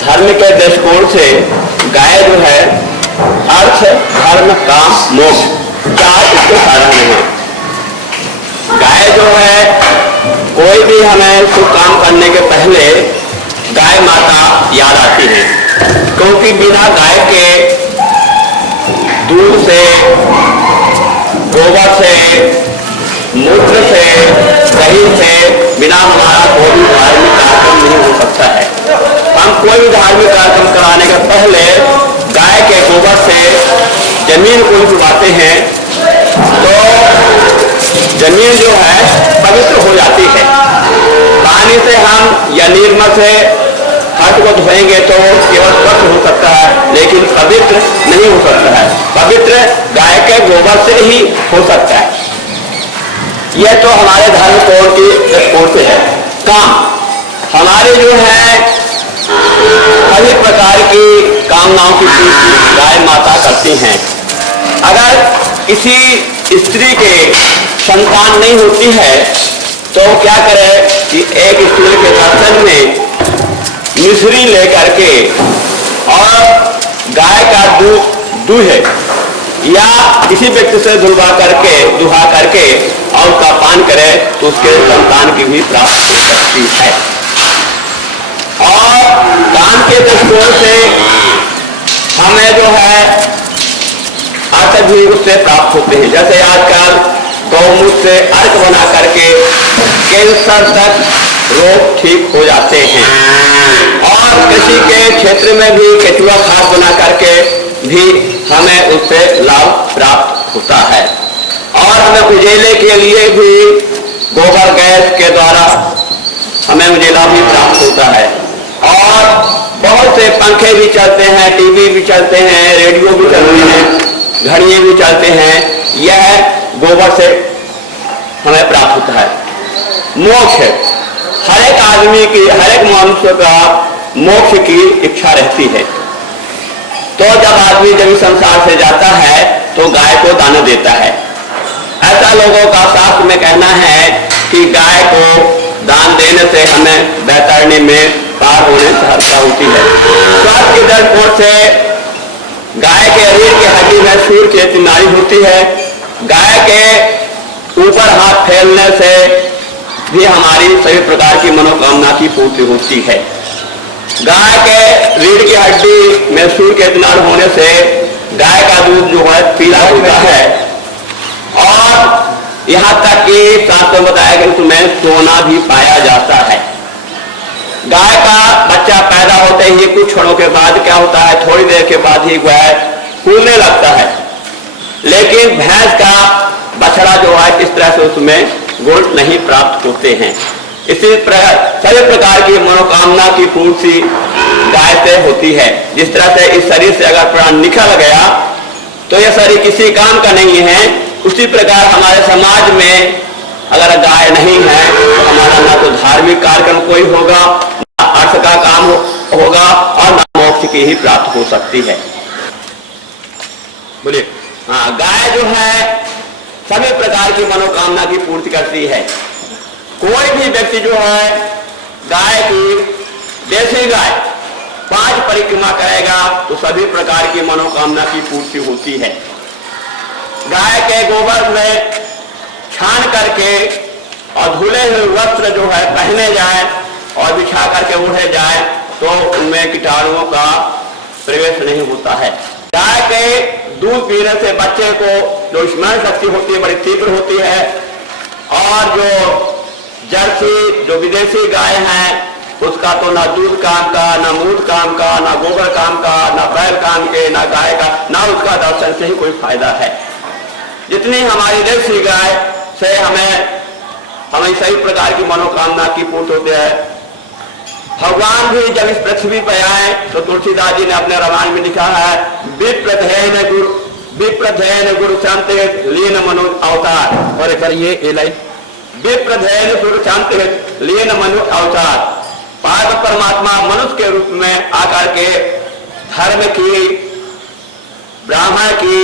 धर्म के दृष्टिकोण से गाय जो है अर्थ, धर्म, काम, मोक्ष, चार इसके साधन है। गाय जो है कोई भी हमें शुभ काम करने के पहले गाय माता याद आती है, क्योंकि बिना गाय के दूध से, गोबर से, मूत्र से, दही से बिना हमारा कोई भी धार्मिक कार्यक्रम नहीं हो सकता है। हम कोई भी धार्मिक कार्यक्रम कराने के पहले गाय के गोबर से जमीन को डुबाते हैं, तो जमीन जो है पवित्र हो जाती है। पानी से हम या निर्मल से हाथ को धोएंगे तो केवल स्वच्छ हो सकता है, लेकिन पवित्र नहीं हो सकता है। पवित्र गाय के गोबर से ही हो सकता है। यह तो हमारे धर्म कोड की दृष्टिकोण से है। काम हमारे जो है सभी प्रकार की कामनाओं की पूर्ति गाय माता करती हैं। अगर किसी स्त्री के संतान नहीं होती है तो क्या करे कि एक स्त्री के दर्शन में मिश्री लेकर के और गाय का दूध दूहे या किसी व्यक्ति से दुहा करके और उसका पान करे तो उसके संतान की भी प्राप्ति हो सकती है। और काम के दृष्टिकोण से हमें जो है अर्थ भी उससे प्राप्त होते हैं। जैसे आजकल गौमूत्र से अर्क बना करके कैंसर तक रोग ठीक हो जाते हैं। और कृषि के क्षेत्र में भी केचुआ खाद बना करके भी हमें उससे लाभ प्राप्त होता है। और हमें उजेले के लिए भी गोबर गैस के द्वारा हमें उजेला भी प्राप्त होता है। और बहुत से पंखे भी चलते हैं, टीवी भी चलते हैं, रेडियो भी चलते हैं, घड़ियां भी चलते हैं। यह गोबर से हमें प्राप्त होता है। मोक्ष हर एक आदमी की, हर एक मनुष्य का मोक्ष की इच्छा रहती है। तो जब आदमी जब इस संसार से जाता है तो गाय को दाना देता है। ऐसा लोगों का शास्त्र में कहना है कि गाय को दान देने से हमें बैतरणी में पार होने से सहायता होती है। स्वास्थ्य के दृष्टिकोण से गाय के रीढ़ की हड्डी में सूर्य की बीमारी होती है। गाय के ऊपर हाथ फैलने से भी हमारी सभी प्रकार की मनोकामना की पूर्ति होती है। गाय के रीढ़ की हड्डी में सूर्य के बीमार होने से गाय का दूध जो है पीला होता है। और यहाँ तक कि शास्त्र में बताया कि उसमें सोना भी पाया जाता है। गाय का बच्चा पैदा होते ही कुछ क्षणों के बाद क्या होता है, थोड़ी देर के बाद ही वह फूलने लगता है। लेकिन भैंस का बछड़ा जो है इस तरह से उसमें गुण नहीं प्राप्त होते हैं। इसी सभी प्रकार की मनोकामना की पूर्ति गाय से होती है। जिस तरह से इस शरीर से अगर प्राण निकल गया तो यह शरीर किसी काम का नहीं है, उसी प्रकार हमारे समाज में अगर गाय नहीं है तो हमारा ना तो धार्मिक कार्यक्रम कोई होगा, ना अर्थ का काम होगा और ना मोक्ष की ही प्राप्त हो सकती है। बोलिए। हाँ, गाय जो है सभी प्रकार की मनोकामना की पूर्ति करती है। कोई भी व्यक्ति जो है गाय की, देसी गाय 5 परिक्रमा करेगा तो सभी प्रकार की मनोकामना की पूर्ति होती है। गाय के गोबर में छान करके और धुले हुए वस्त्र जो है पहने जाए और बिछा करके ओढ़े जाए तो उनमें कीटाणुओं का प्रवेश नहीं होता है। गाय के दूध पीने से बच्चे को जो स्मरण शक्ति होती है बड़ी तीव्र होती है। और जो जर्सी, जो विदेशी गाय हैं, उसका तो ना दूध काम का, ना मूत्र काम का, ना गोबर काम का, ना बैल काम के, ना गाय का, ना उसका दर्शन से ही कोई फायदा है। जितनी हमारी देसी गाय से हमें सही प्रकार की मनोकामना की पूर्ति होती है। भगवान भी जब इस पृथ्वी पर आए तो तुलसीदास जी ने अपने रामायण में लिखा है, विप्रधैन गुरु शांति लीन मनु अवतार। और एक बार ये लाइन, विप्रधैन गुरु शांति लीन मनु अवतार। पार्वती परमात्मा मनुष्य के रूप में आकर के धर्म की, ब्राह्मण की,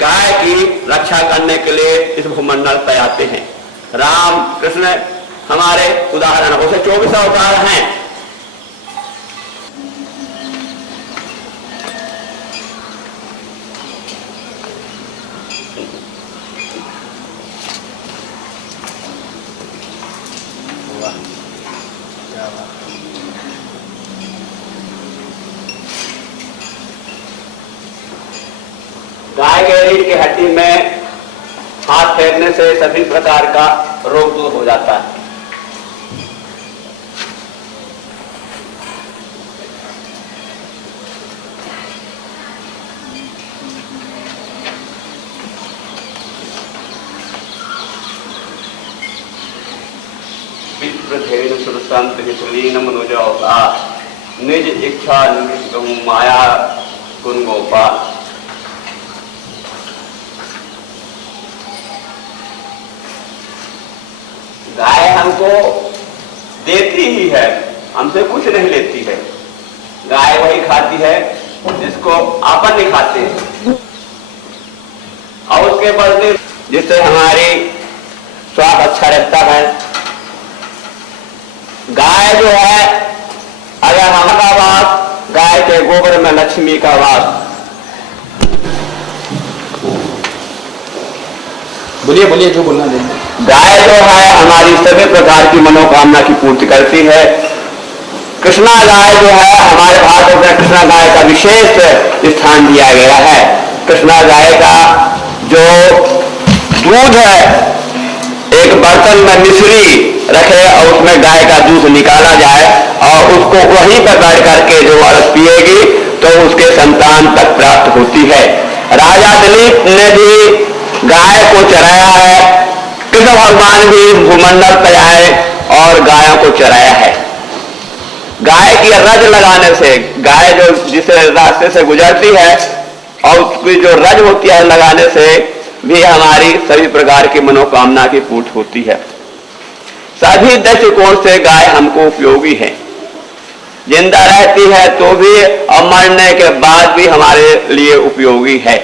गाय की रक्षा करने के लिए इस भूमंडल पर आते हैं। राम कृष्ण हमारे उदाहरण, उसे 24 अवतार हैं। गाय के रीढ़ की हड्डी में हाथ फेरने से सभी प्रकार का रोग दूर हो जाता है। विप्रधेन सुरसंत हितलीन मनुज अवतार, निज इच्छा निज माया गुण गोपाल। गाय हमको देती ही है, हमसे कुछ नहीं लेती है। गाय वही खाती है जिसको आपन नहीं खाते हैं, और उसके बदले जिससे हमारी स्वास्थ्य अच्छा रहता है। गाय जो है, अगर हमारा वास, गाय के गोबर में लक्ष्मी का वास। बोलिए बोलिए, जो बोलना देंगे। गाय जो है हमारी सभी प्रकार की मनोकामना की पूर्ति करती है। कृष्णा गाय जो है, हमारे भारत में कृष्णा गाय का विशेष स्थान दिया गया है। कृष्णा गाय का जो दूध है, एक बर्तन में मिश्री रखे और उसमें गाय का दूध निकाला जाए और उसको वहीं पर बैठ करके जो औरत पिएगी तो उसके संतान तक प्राप्त होती है। राजा दिलीप ने भी गाय को चराया है। कृष्ण भगवान भी भूमंडल पर आए और गायों को चराया है। गाय की रज लगाने से, गाय जो जिसे रास्ते से गुजरती है और उसकी जो रज होती है लगाने से भी हमारी सभी प्रकार की मनोकामना की पूर्ति होती है। सभी दृष्टिकोण से गाय हमको उपयोगी है। जिंदा रहती है तो भी और मरने के बाद भी हमारे लिए उपयोगी है।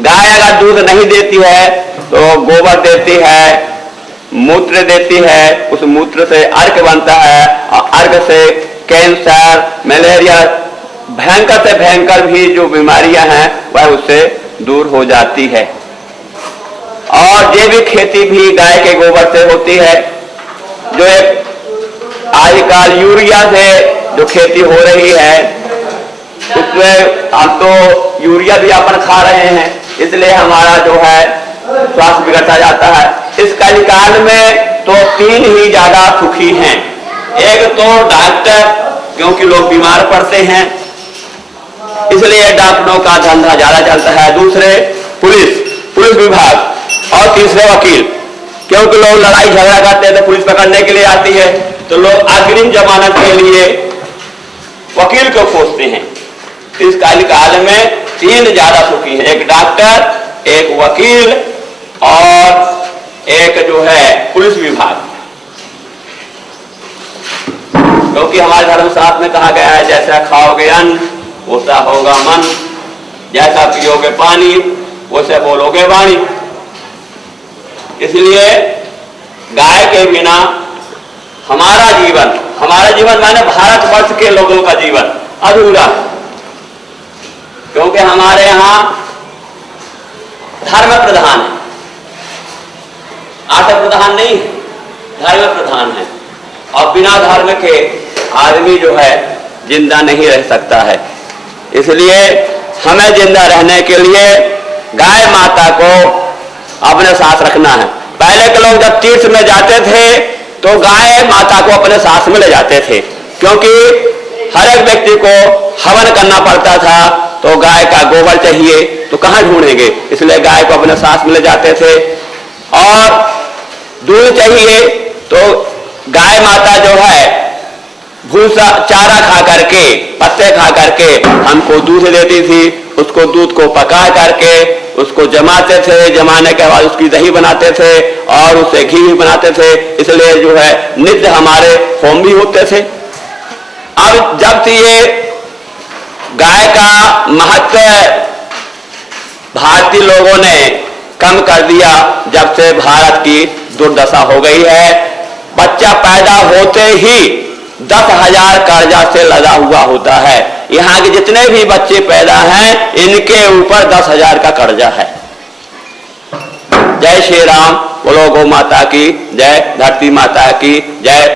गाय अगर दूध नहीं देती है तो गोबर देती है, मूत्र देती है, उस मूत्र से अर्क बनता है और अर्क से कैंसर, मलेरिया, भयंकर से भयंकर भी जो बीमारियां हैं वह उससे दूर हो जाती है। और जैविक खेती भी गाय के गोबर से होती है। जो एक आजकल यूरिया से जो खेती हो रही है उसमें हम तो यूरिया भी अपन खा रहे हैं, इसलिए हमारा जो है स्वास्थ्य बिगड़ता जाता है। इस कलिकाल में तो 3 ही ज्यादा सुखी हैं। एक तो डॉक्टर, क्योंकि लोग बीमार पड़ते हैं इसलिए डॉक्टरों का धंधा ज्यादा चलता है। दूसरे पुलिस विभाग और तीसरे वकील, क्योंकि लोग लड़ाई झगड़ा करते हैं तो पुलिस पकड़ने के लिए आती है तो लोग अग्रिम जमानत के लिए वकील को खोजते हैं। इस काल में 3 ज्यादा सुखी हैं, एक डॉक्टर, एक वकील और एक जो है पुलिस विभाग। क्योंकि हमारे धर्म शास्त्र में कहा गया है, जैसा खाओगे अन्न वैसा होगा मन, जैसा पियोगे पानी वैसे बोलोगे वाणी। इसलिए गाय के बिना हमारा जीवन माने भारतवर्ष के लोगों का जीवन अधूरा है। क्योंकि हमारे यहाँ धर्म प्रधान है, आर्थ प्रधान नहीं है, धर्म प्रधान है। और बिना धर्म के आदमी जो है जिंदा नहीं रह सकता है। इसलिए हमें जिंदा रहने के लिए गाय माता को अपने साथ रखना है। पहले के लोग जब तीर्थ में जाते थे तो गाय माता को अपने साथ में ले जाते थे, क्योंकि हर एक व्यक्ति को हवन करना पड़ता था, तो गाय का गोबर चाहिए तो कहां ढूंढेंगे, इसलिए गाय को अपने साथ में ले जाते थे। और दूध चाहिए तो गाय माता जो है भूसा चारा खा करके, पत्ते खा करके हमको दूध देती थी। उसको दूध को पका करके उसको जमाते थे, जमाने के बाद उसकी दही बनाते थे और उससे घी भी बनाते थे, इसलिए जो है नित्य हमारे होम भी होते थे। अब जब से ये गाय का महत्व भारतीय लोगों ने कम कर दिया, जब से भारत की दुर्दशा हो गई है। बच्चा पैदा होते ही 10,000 कर्जा से लदा हुआ होता है। यहाँ के जितने भी बच्चे पैदा हैं इनके ऊपर 10,000 का कर्जा है। जय श्री राम, बोलो गौ माता की जय, धरती माता की जय,